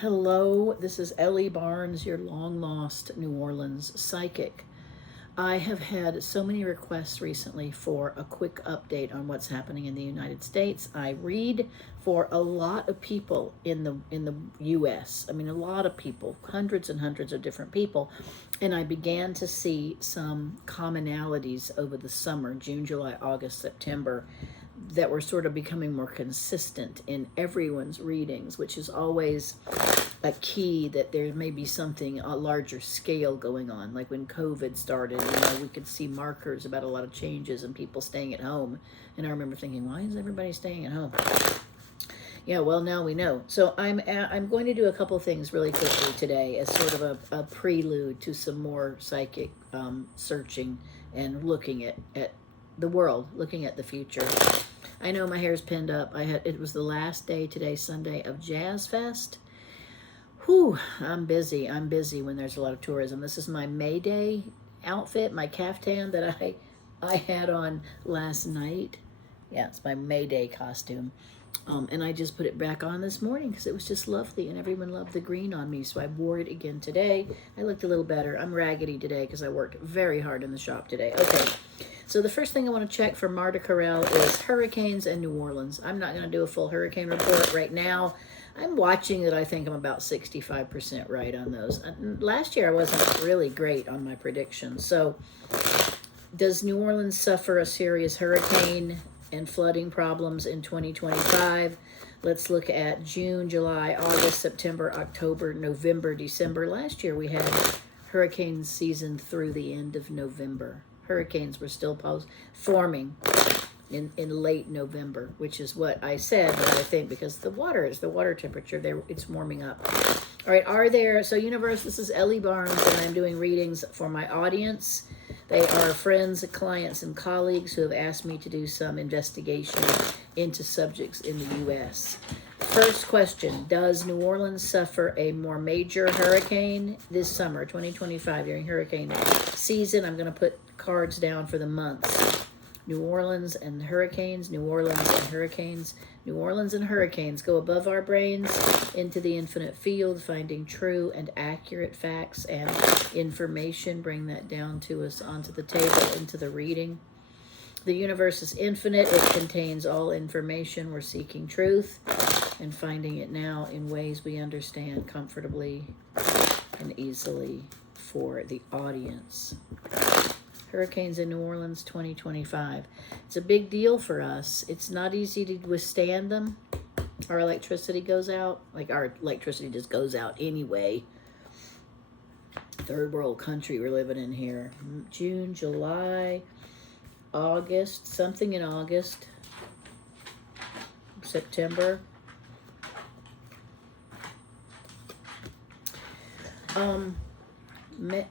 Hello, this is Ellie Barnes, your long lost New Orleans psychic. I have had so many requests recently for a quick update on what's happening in the United States. I read for a lot of people in the US. I mean, a lot of people, hundreds and hundreds of different people, and I began to see some commonalities over the summer, June, July, August, September, that were sort of becoming more consistent in everyone's readings, which is always a key that there may be something a larger scale going on. Like when COVID started, we could see markers about a lot of changes and people staying at home. And I remember thinking, why is everybody staying at home? Yeah, well, now we know. So I'm going to do a couple things really quickly today as sort of a prelude to some more psychic searching and looking at the world, looking at the future. I know my hair's pinned up. It was the last day today, Sunday, of Jazz Fest. Whew, I'm busy. I'm busy when there's a lot of tourism. This is my May Day outfit, my caftan that I had on last night. Yeah, it's my May Day costume. And I just put it back on this morning because it was just lovely and everyone loved the green on me. So I wore it again today. I looked a little better. I'm raggedy today because I worked very hard in the shop today. Okay, so the first thing I want to check for Marta Carell is hurricanes and New Orleans. I'm not going to do a full hurricane report right now. I'm watching it. I think I'm about 65% right on those. Last year I wasn't really great on my predictions. So does New Orleans suffer a serious hurricane and flooding problems in 2025? Let's look at June, July, August, September, October, November, December. Last year we had hurricane season through the end of November. Hurricanes were still forming in late November, which is what I said, but I think because the water temperature there, it's warming up. All right, so universe, this is Ellie Barnes, and I'm doing readings for my audience. They are friends, clients, and colleagues who have asked me to do some investigation into subjects in the U.S. First question, does New Orleans suffer a more major hurricane this summer, 2025, during hurricane season? I'm going to put cards down for the months. New Orleans and hurricanes, New Orleans and hurricanes. New Orleans and hurricanes go above our brains into the infinite field, finding true and accurate facts and information. Bring that down to us onto the table, into the reading. The universe is infinite. It contains all information. We're seeking truth and finding it now in ways we understand comfortably and easily for the audience. Hurricanes in New Orleans 2025. It's a big deal for us. It's not easy to withstand them. Our electricity goes out. Like, our electricity just goes out anyway. Third world country we're living in here. June, July, August, something in August, September.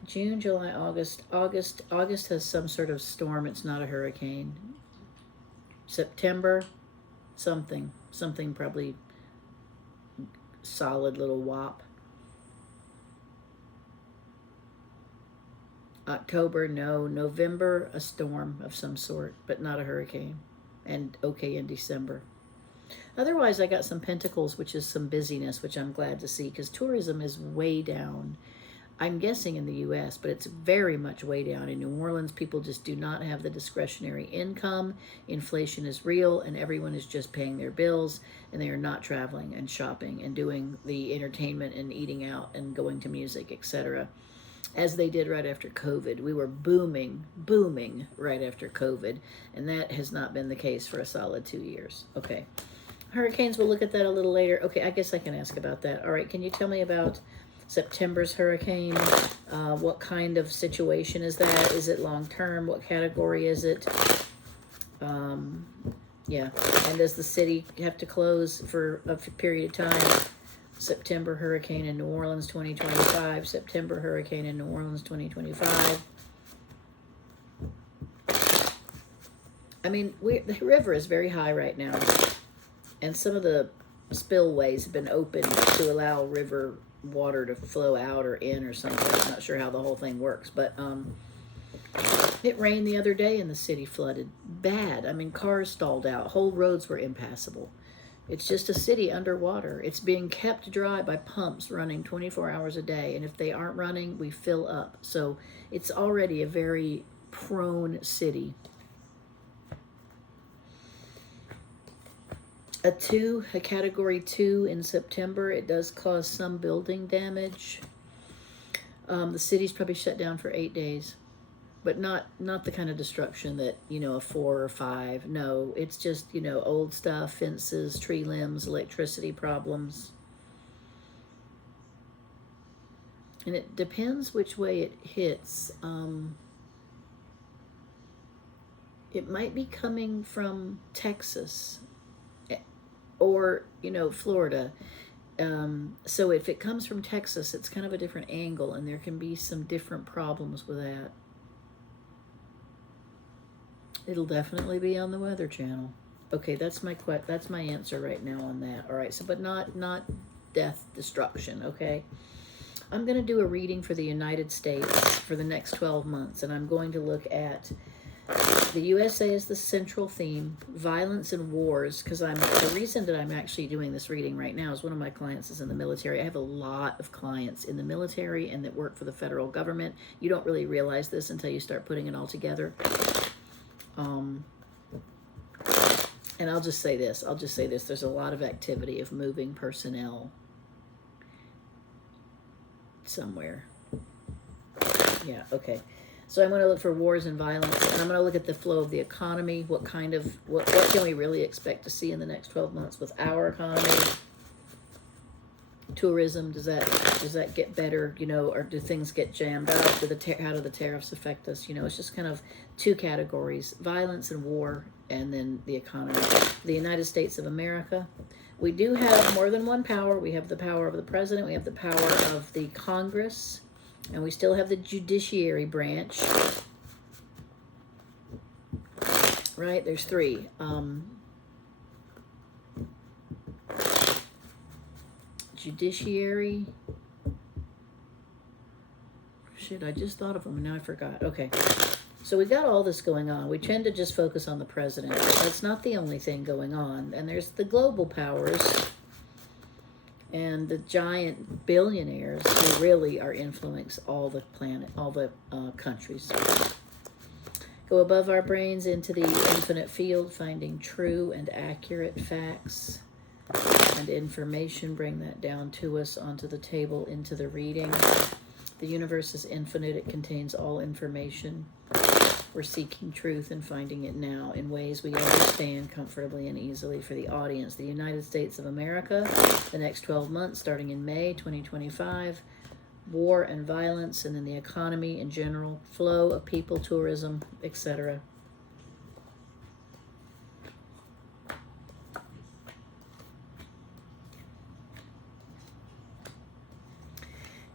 June, July, August. August has some sort of storm. It's not a hurricane. September, something probably solid little wop. October, no. November, a storm of some sort, but not a hurricane. And okay in December. Otherwise, I got some pentacles, which is some busyness, which I'm glad to see, because tourism is way down. I'm guessing in the U.S., but it's very much way down. In New Orleans, people just do not have the discretionary income. Inflation is real, and everyone is just paying their bills, and they are not traveling and shopping and doing the entertainment and eating out and going to music, etc., as they did right after COVID. We were booming right after COVID, and that has not been the case for a solid 2 years. Okay. Hurricanes, we'll look at that a little later. Okay, I guess I can ask about that. All right, can you tell me about September's hurricane? What kind of situation is that? Is it long-term? What category is it? Yeah, and does the city have to close for a period of time? September hurricane in New Orleans 2025. September hurricane in New Orleans 2025. I mean, the river is very high right now, and some of the spillways have been opened to allow river water to flow out or in or something. I'm not sure how the whole thing works, but it rained the other day and the city flooded bad. I mean, cars stalled out. Whole roads were impassable. It's just a city underwater. It's being kept dry by pumps running 24 hours a day. And if they aren't running, we fill up. So it's already a very prone city. A category 2 in September. It does cause some building damage. The city's probably shut down for 8 days. But not the kind of destruction that, a 4 or 5. No, it's just, old stuff, fences, tree limbs, electricity problems. And it depends which way it hits. It might be coming from Texas or, Florida. So if it comes from Texas, it's kind of a different angle, and there can be some different problems with that. It'll definitely be on the Weather Channel. Okay, that's my answer right now on that. All right, so but not death, destruction, okay? I'm going to do a reading for the United States for the next 12 months, and I'm going to look at the USA as the central theme, violence and wars, because the reason that I'm actually doing this reading right now is one of my clients is in the military. I have a lot of clients in the military and that work for the federal government. You don't really realize this until you start putting it all together. And I'll just say this, there's a lot of activity of moving personnel somewhere. Yeah, okay. So I'm going to look for wars and violence, and I'm going to look at the flow of the economy, what can we really expect to see in the next 12 months with our economy. Tourism, does that get better, or do things get jammed up? How do the tariffs affect us? It's just kind of 2 categories, violence and war, and then the economy. The United States of America, we do have more than one power. We have the power of the president, we have the power of the Congress, and we still have the judiciary branch. Right, there's 3. Judiciary. Shit, I just thought of them and now I forgot. Okay. So we got all this going on. We tend to just focus on the president. That's not the only thing going on. And there's the global powers and the giant billionaires who really are influencing all the planet, all the countries. Go above our brains into the infinite field, finding true and accurate facts and information. Bring that down to us onto the table into the reading. The universe is infinite. It contains all information. We're seeking truth and finding it now in ways we understand comfortably and easily for the audience. The United States of America, the next 12 months starting in May 2025, war and violence, and then the economy in general, flow of people, tourism, etc.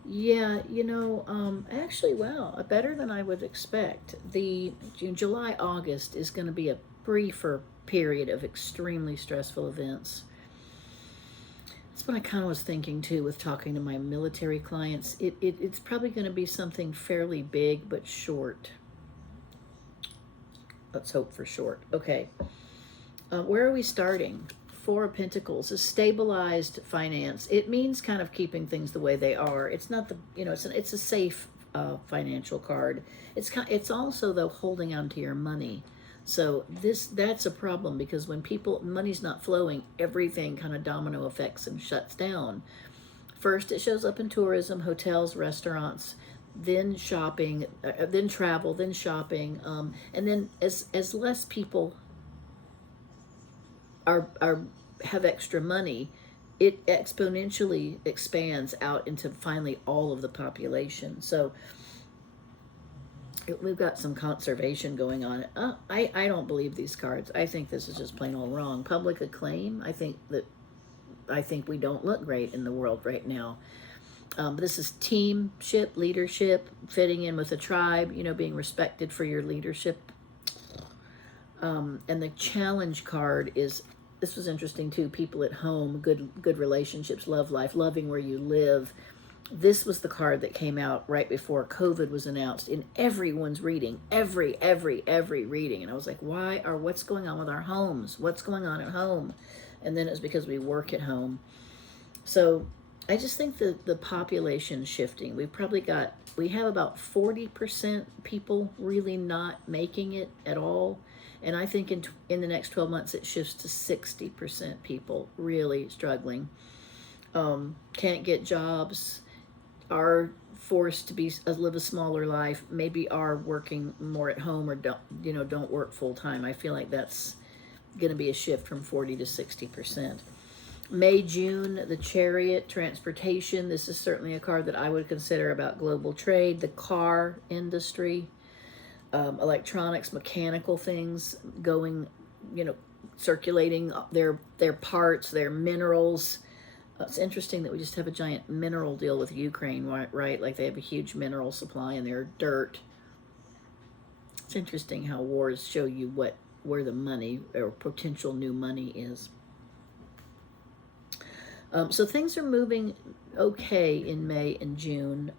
Yeah, actually, wow, better than I would expect. The July, August is going to be a briefer period of extremely stressful events. That's what I kind of was thinking too with talking to my military clients. It's probably going to be something fairly big but short. Let's hope for short. Okay. Where are we starting? 4 of Pentacles, a stabilized finance. It means kind of keeping things the way they are. It's not the, it's a safe financial card. It's also though holding on to your money. So that's a problem because when money's not flowing, everything kind of domino effects and shuts down. First, it shows up in tourism, hotels, restaurants, then shopping, then travel, then shopping, and then as less people have extra money, it exponentially expands out into finally all of the population. So we've got some conservation going on. I don't believe these cards. I think this is just plain old wrong. Public acclaim. I think we don't look great in the world right now. This is teamship, leadership, fitting in with a tribe, being respected for your leadership. And the challenge card is, this was interesting too, people at home, good relationships, love life, loving where you live. This was the card that came out right before COVID was announced in everyone's reading, every reading. And I was like, what's going on with our homes? What's going on at home? and then it's because we work at home. So I just think that the population shifting. We have about 40% people really not making it at all. And I think in the next 12 months it shifts to 60% people really struggling. Can't get jobs, are forced to live a smaller life, maybe are working more at home, or don't work full time. I feel like that's going to be a shift from 40 to 60%. May, June, the Chariot, transportation. This is certainly a card that I would consider about global trade, the car industry, electronics, mechanical things going, circulating their parts, their minerals. It's interesting that we just have a giant mineral deal with Ukraine, right? Like they have a huge mineral supply and their dirt. It's interesting how wars show you where the money or potential new money is. So things are moving okay in May and June.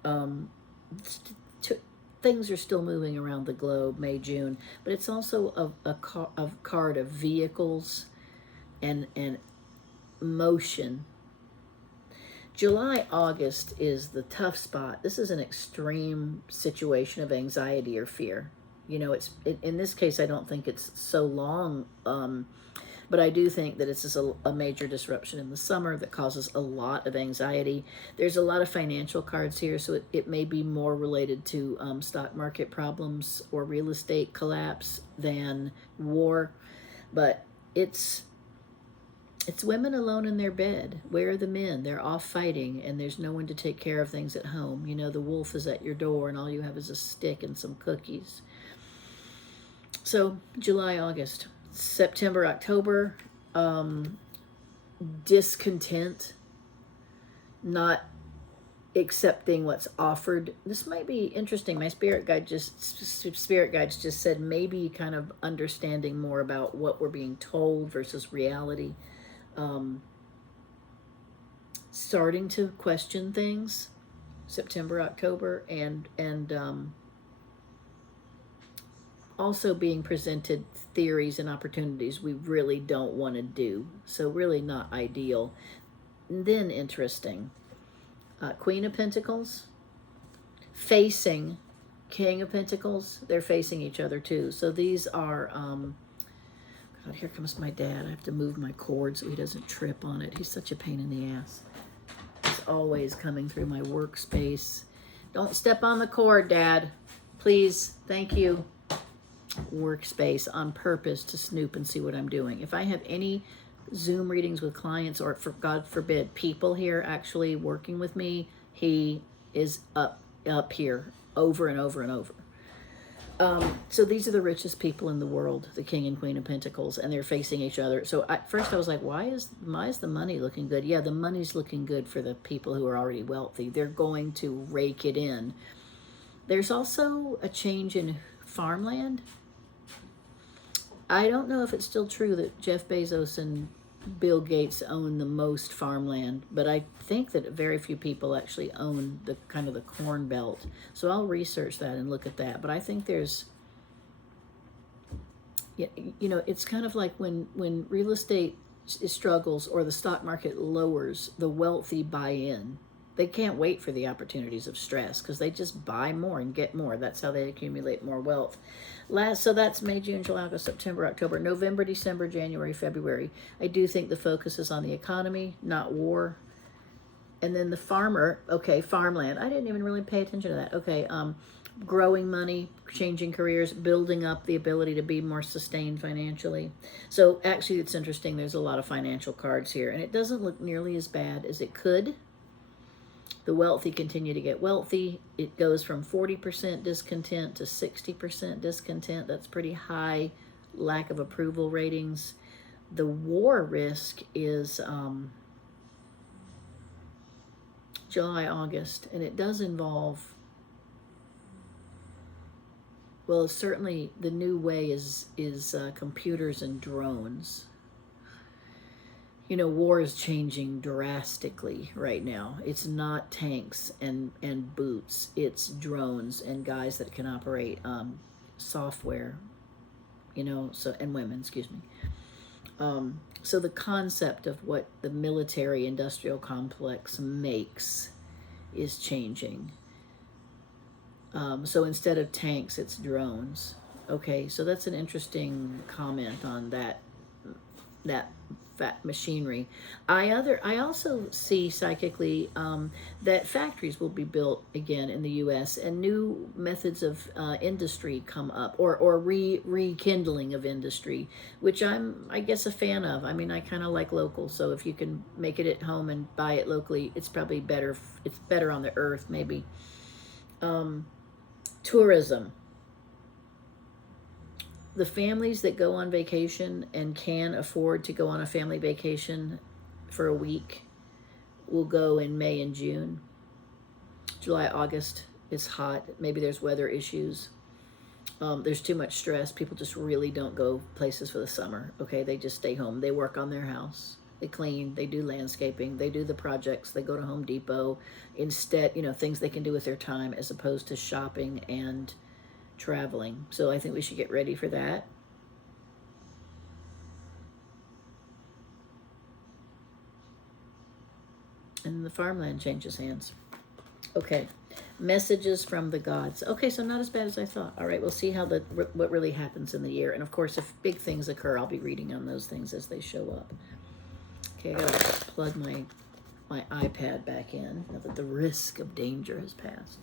Things are still moving around the globe, May, June, but it's also a card of vehicles and motion. July, August is the tough spot. This is an extreme situation of anxiety or fear. In this case, I don't think it's so long, but I do think that it's just a major disruption in the summer that causes a lot of anxiety. There's a lot of financial cards here, so it may be more related to stock market problems or real estate collapse than war, but it's women alone in their bed. Where are the men? They're off fighting, and there's no one to take care of things at home. The wolf is at your door, and all you have is a stick and some cookies. So July, August. September, October, discontent, not accepting what's offered. This might be interesting. My spirit guides just said maybe kind of understanding more about what we're being told versus reality. Starting to question things, September, October, and also being presented theories and opportunities we really don't want to do. So really not ideal. And then interesting. Queen of Pentacles facing King of Pentacles. They're facing each other too. So these are, God, here comes my dad. I have to move my cord so he doesn't trip on it. He's such a pain in the ass. He's always coming through my workspace. Don't step on the cord, Dad. Please. Thank you. Workspace on purpose to snoop and see what I'm doing. If I have any Zoom readings with clients, or for God forbid people here actually working with me, he is up here over and over and over. So these are the richest people in the world, the King and Queen of Pentacles, and they're facing each other. So at first I was like, why is the money looking good? Yeah, the money's looking good for the people who are already wealthy. They're going to rake it in. There's also a change in farmland. I don't know if it's still true that Jeff Bezos and Bill Gates own the most farmland, but I think that very few people actually own the kind of the corn belt. So I'll research that and look at that. But I think there's, it's kind of like when real estate struggles or the stock market lowers, the wealthy buy in. They can't wait for the opportunities of stress because they just buy more and get more. That's how they accumulate more wealth. So that's May, June, July, August, September, October, November, December, January, February. I do think the focus is on the economy, not war. And then the farmer, okay, farmland. I didn't even really pay attention to that. Okay, growing money, changing careers, building up the ability to be more sustained financially. So actually it's interesting. There's a lot of financial cards here, and it doesn't look nearly as bad as it could. The wealthy continue to get wealthy. It goes from 40% discontent to 60% discontent. That's pretty high lack of approval ratings. The war risk is July, August, and it does involve, well, certainly the new way is computers and drones. War is changing drastically right now. It's not tanks and boots. It's drones and guys that can operate software, and women, excuse me. So the concept of what the military industrial complex makes is changing. So instead of tanks, it's drones. Okay, so that's an interesting comment on that fat machinery. I also see psychically that factories will be built again in the U.S. and new methods of industry come up, or rekindling of industry, which I guess a fan of. I mean, I kind of like local, so if you can make it at home and buy it locally, it's probably better. It's better on the earth, maybe. Tourism. The families that go on vacation and can afford to go on a family vacation for a week will go in May and June. July, August is hot. Maybe there's weather issues. There's too much stress. People just really don't go places for the summer. Okay, they just stay home. They work on their house. They clean. They do landscaping. They do the projects. They go to Home Depot. Instead, things they can do with their time as opposed to shopping and traveling. So I think we should get ready for that. And the farmland changes hands. Okay, messages from the gods. Okay, so not as bad as I thought. All right, we'll see what really happens in the year. And of course, if big things occur, I'll be reading on those things as they show up. Okay, I gotta plug my iPad back in now that the risk of danger has passed.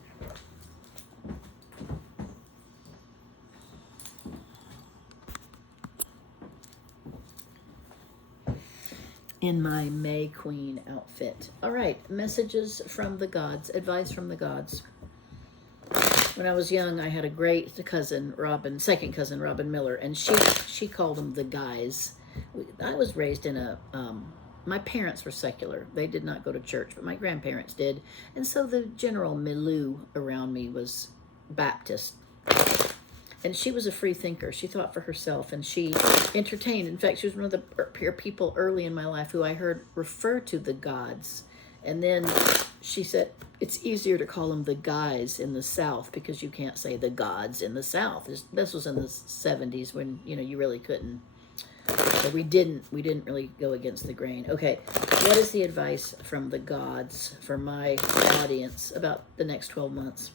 In my May Queen outfit. All right, messages from the gods, advice from the gods. When I was young, I had a great second cousin, Robin Miller, and she called them the guys. I was raised in my parents were secular. They did not go to church, but my grandparents did. And so the general milieu around me was Baptist. And she was a free thinker. She thought for herself, and she entertained. In fact, she was one of the people early in my life who I heard refer to the gods. And then she said, it's easier to call them the guys in the South because you can't say the gods in the South. This was in the 70s when, you really couldn't. So we didn't really go against the grain. Okay, what is the advice from the gods for my audience about the next 12 months?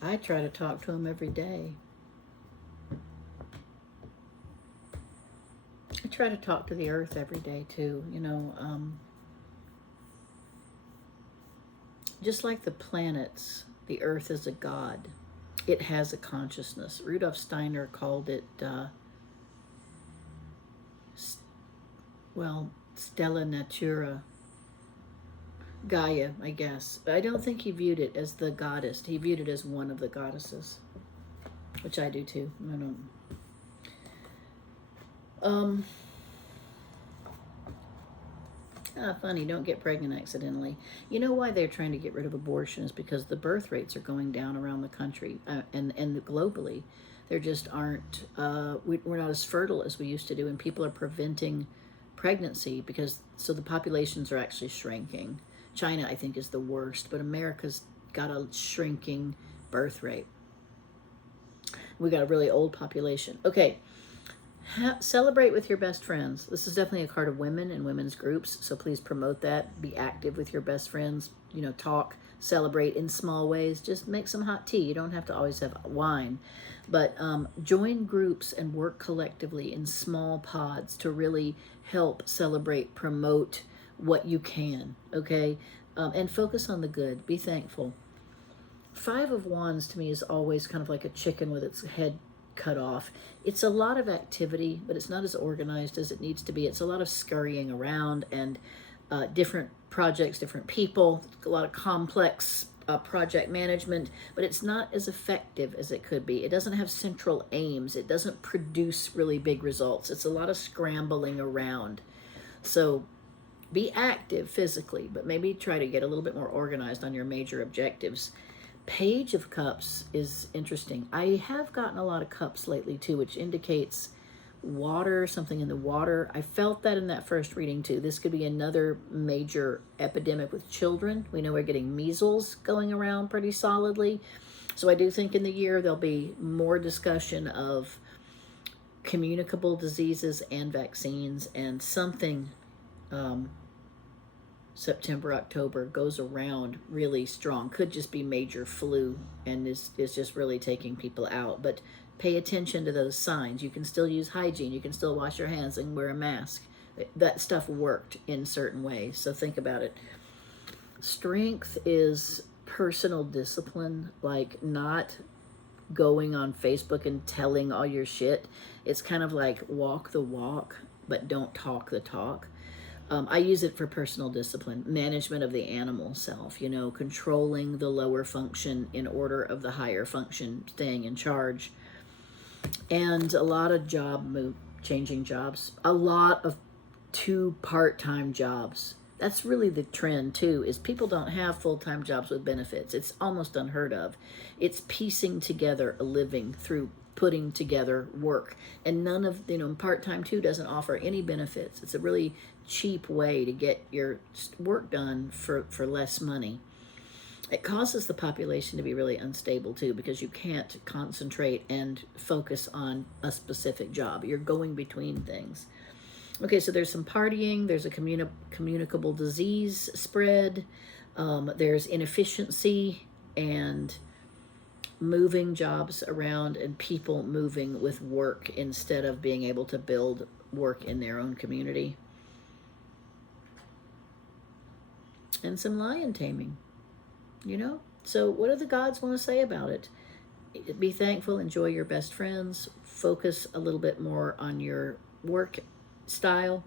I try to talk to him every day. I try to talk to the earth every day too, just like the planets, the earth is a god. It has a consciousness. Rudolf Steiner called it, Stella Natura. Gaia, I guess. But I don't think he viewed it as the goddess. He viewed it as one of the goddesses, which I do too. I don't. Funny, don't get pregnant accidentally. You know why they're trying to get rid of abortion is because the birth rates are going down around the country and globally. There just aren't, we're not as fertile as we used to do, and people are preventing pregnancy so the populations are actually shrinking. China, I think, is the worst, but America's got a shrinking birth rate. We got a really old population. Okay, celebrate with your best friends. This is definitely a card of women and women's groups, so please promote that. Be active with your best friends. Talk, celebrate in small ways. Just make some hot tea. You don't have to always have wine, but join groups and work collectively in small pods to really help celebrate, promote what you can, okay? And focus on the good. Be thankful. 5 of Wands to me is always kind of like a chicken with its head cut off. It's a lot of activity, but it's not as organized as it needs to be. It's a lot of scurrying around and different projects, different people, a lot of complex project management, but it's not as effective as it could be. It doesn't have central aims. It doesn't produce really big results. It's a lot of scrambling around. So Be active physically, but maybe try to get a little bit more organized on your major objectives. Page of Cups is interesting. I have gotten a lot of cups lately too, which indicates water, something in the water. I felt that in that first reading too. This could be another major epidemic with children. We know we're getting measles going around pretty solidly. So I do think in the year there'll be more discussion of communicable diseases and vaccines, and something September, October goes around really strong. Could just be major flu and is just really taking people out. But pay attention to those signs. You can still use hygiene. You can still wash your hands and wear a mask. That stuff worked in certain ways. So think about it. Strength is personal discipline, like not going on Facebook and telling all your shit. It's kind of like walk the walk, but don't talk the talk. I use it for personal discipline, management of the animal self, you know, controlling the lower function in order of the higher function, staying in charge. And a lot of changing jobs, a lot of 2 part-time jobs. That's really the trend too, is people don't have full-time jobs with benefits. It's almost unheard of. It's piecing together a living through putting together work. And none of, part-time too doesn't offer any benefits. It's a really cheap way to get your work done for less money. It causes the population to be really unstable too, because you can't concentrate and focus on a specific job. You're going between things. Okay, so there's some partying, there's a communicable disease spread, there's inefficiency and moving jobs around and people moving with work instead of being able to build work in their own community. And some lion taming, So what do the gods want to say about it? Be thankful, enjoy your best friends, focus a little bit more on your work style.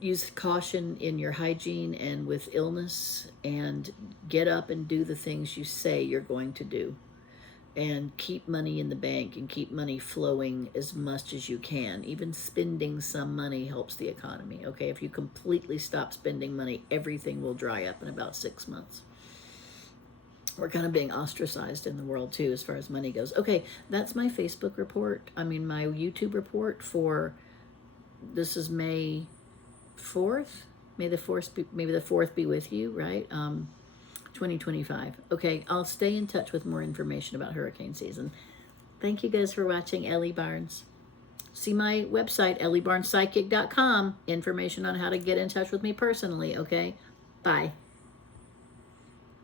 Use caution in your hygiene and with illness, and get up and do the things you say you're going to do. And keep money in the bank and keep money flowing as much as you can. Even spending some money helps the economy, okay? If you completely stop spending money, everything will dry up in about 6 months. We're kind of being ostracized in the world too as far as money goes. Okay, that's my Facebook report. My YouTube report for, this is May 4th. May the 4th be with you, right? 2025. Okay, I'll stay in touch with more information about hurricane season. Thank you guys for watching Ellie Barnes. See my website, elliebarnespsychic.com, information on how to get in touch with me personally, okay? Bye.